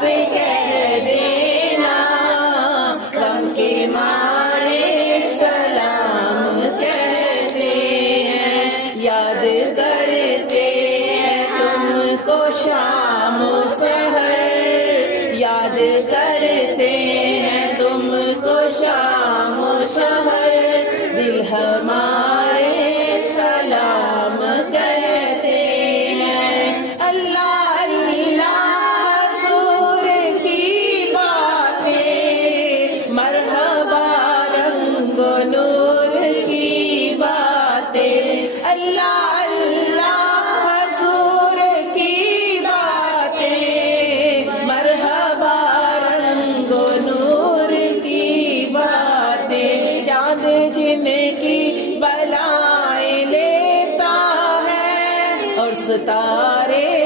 سے کہہ دینا، غم کے مارے سلام کہتے ہیں، یاد کرتے ہیں تم کو شام و سحر، یاد کر